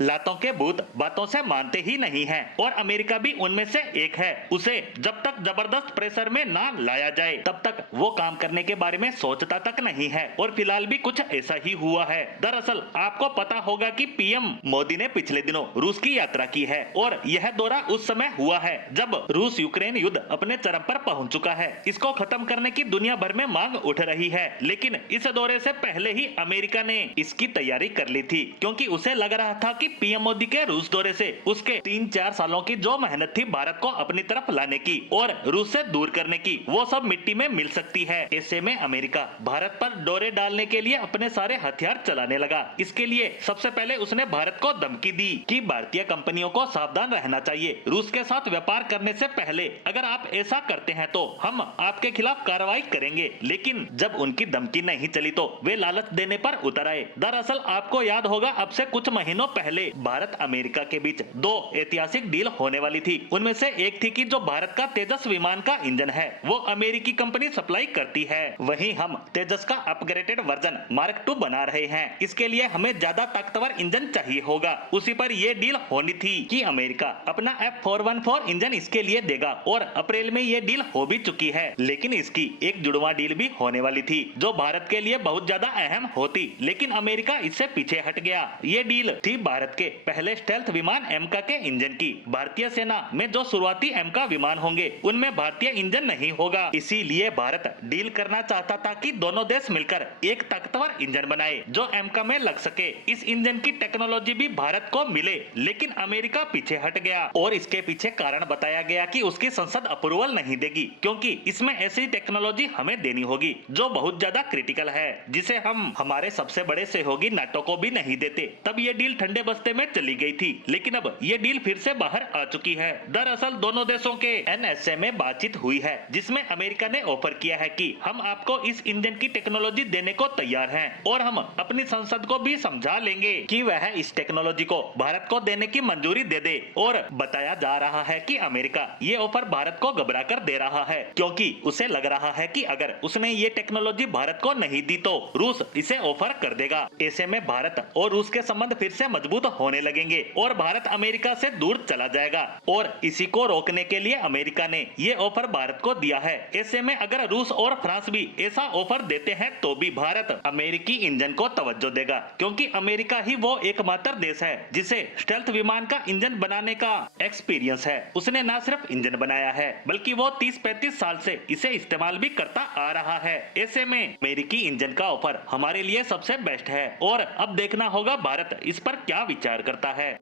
लातों के भूत बातों से मानते ही नहीं हैं और अमेरिका भी उनमें से एक है। उसे जब तक जबरदस्त प्रेशर में ना लाया जाए तब तक वो काम करने के बारे में सोचता तक नहीं है और फिलहाल भी कुछ ऐसा ही हुआ है। दरअसल आपको पता होगा कि पीएम मोदी ने पिछले दिनों रूस की यात्रा की है और यह दौरा उस समय हुआ है जब रूस यूक्रेन युद्ध अपने चरम पर पहुंच चुका है। इसको खत्म करने की दुनिया भर में मांग उठ रही है, लेकिन इस दौरे से पहले ही अमेरिका ने इसकी तैयारी कर ली थी, क्योंकि उसे लग रहा था कि पीएम मोदी के रूस दौरे से उसके 3-4 सालों की जो मेहनत थी भारत को अपनी तरफ लाने की और रूस से दूर करने की, वो सब मिट्टी में मिल सकती है। ऐसे में अमेरिका भारत पर डोरे डालने के लिए अपने सारे हथियार चलाने लगा। इसके लिए सबसे पहले उसने भारत को धमकी दी कि भारतीय कंपनियों को सावधान रहना चाहिए। रूस के साथ व्यापार करने से पहले अगर आप ऐसा करते हैं तो हम आपके खिलाफ कार्रवाई करेंगे। लेकिन जब उनकी धमकी नहीं चली तो वे लालच देने पर उतर आए। दरअसल आपको याद होगा, अब से कुछ महीनों पहले भारत अमेरिका के बीच 2 ऐतिहासिक डील होने वाली थी। उनमें से एक थी कि जो भारत का तेजस विमान का इंजन है वो अमेरिकी कंपनी सप्लाई करती है। वहीं हम तेजस का अपग्रेडेड वर्जन मार्क 2 बना रहे हैं। इसके लिए हमें ज्यादा ताकतवर इंजन चाहिए होगा। उसी पर यह डील होनी थी कि अमेरिका अपना F414 इंजन इसके लिए देगा और अप्रैल में ये डील हो भी चुकी है। लेकिन इसकी एक जुड़वा डील भी होने वाली थी जो भारत के लिए बहुत ज्यादा अहम होती, लेकिन अमेरिका इससे पीछे हट गया। ये डील थी भारत के पहले स्टेल्थ विमान एमका के इंजन की। भारतीय सेना में जो शुरुआती एमका विमान होंगे उनमें भारतीय इंजन नहीं होगा। इसीलिए भारत डील करना चाहता था कि दोनों देश मिलकर एक ताकतवर इंजन बनाए जो एमका में लग सके। इस इंजन की टेक्नोलॉजी भी भारत को मिले, लेकिन अमेरिका पीछे हट गया और इसके पीछे कारण बताया गया कि उसकी संसद अप्रूवल नहीं देगी, क्योंकि इसमें ऐसी टेक्नोलॉजी हमें देनी होगी जो बहुत ज्यादा क्रिटिकल है, जिसे हम हमारे सबसे बड़े सहयोगी नाटो को भी नहीं देते। तब ये डील ठंडे बस्ते में चली गई थी, लेकिन अब ये डील फिर से बाहर आ चुकी है। दरअसल दोनों देशों के एनएसए में बातचीत हुई है जिसमें अमेरिका ने ऑफर किया है कि हम आपको इस इंजन की टेक्नोलॉजी देने को तैयार हैं और हम अपनी संसद को भी समझा लेंगे कि वह इस टेक्नोलॉजी को भारत को देने की मंजूरी दे दे। और बताया जा रहा है कि अमेरिका ये ऑफर भारत को घबरा कर दे रहा है, क्योंकि उसे लग रहा है कि अगर उसने ये टेक्नोलॉजी भारत को नहीं दी तो रूस इसे ऑफर कर देगा। ऐसे में भारत और रूस के संबंध फिर से मजबूत होने लगेंगे और भारत अमेरिका से दूर चला जाएगा। और इसी को रोकने के लिए अमेरिका ने ये ऑफर भारत को दिया है। ऐसे में अगर रूस और फ्रांस भी ऐसा ऑफर देते हैं तो भी भारत अमेरिकी इंजन को तवज्जो देगा, क्योंकि अमेरिका ही वो एकमात्र देश है जिसे स्टेल्थ विमान का इंजन बनाने का एक्सपीरियंस है। उसने न सिर्फ इंजन बनाया है बल्कि वो 30-35 साल से इसे इस्तेमाल भी करता आ रहा है। ऐसे में अमेरिकी इंजन का ऑफर हमारे लिए सबसे बेस्ट है और अब देखना होगा भारत इस पर क्या विचार करता है।